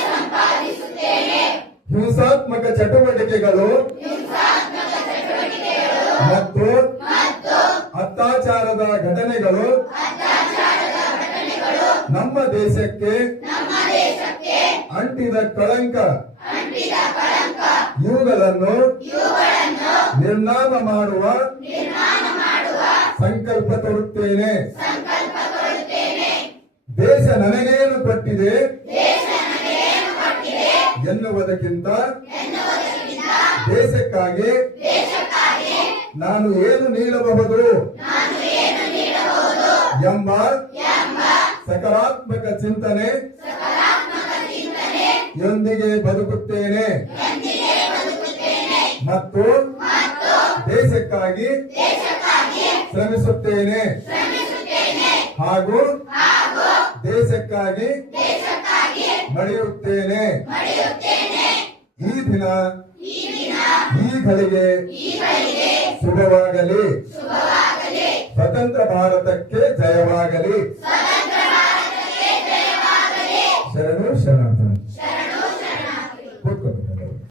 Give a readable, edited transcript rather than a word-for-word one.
ಸಂಪಾದಿಸುತ್ತೇನೆ. ಹಿಂಸಾತ್ಮಕ ಚಟುವಟಿಕೆಗಳು ಮತ್ತು ಅತ್ಯಾಚಾರದ ಘಟನೆಗಳು ನಮ್ಮ ದೇಶಕ್ಕೆ ಅಂಟಿದ ಕಳಂಕ. ಇವುಗಳನ್ನು ನಿರ್ನಾಮ ಮಾಡುವ ಸಂಕಲ್ಪ ತೊಡುತ್ತೇನೆ. ದೇಶ ನನಗೇನು ಕೊಟ್ಟಿದೆ ಎನ್ನುವುದಕ್ಕಿಂತ ದೇಶಕ್ಕಾಗಿ ನಾನು ಏನು ನೀಡಬಹುದು ಎಂಬ ಸಕಾರಾತ್ಮಕ ಚಿಂತನೆ ಯೊಂದಿಗೆ ಬದುಕುತ್ತೇನೆ ಮತ್ತು ದೇಶಕ್ಕಾಗಿ ಶ್ರಮಿಸುತ್ತೇನೆ ಹಾಗೂ ದೇಶಕ್ಕಾಗಿ ನಡೆಯುತ್ತೇನೆ. ಈ ದಿನ ಈ ಘಳಿಗೆ ಶುಭವಾಗಲಿ. ಸ್ವತಂತ್ರ ಭಾರತಕ್ಕೆ ಜಯವಾಗಲಿ. ಶರಣು ಶರಣಾರ್ಥಿ.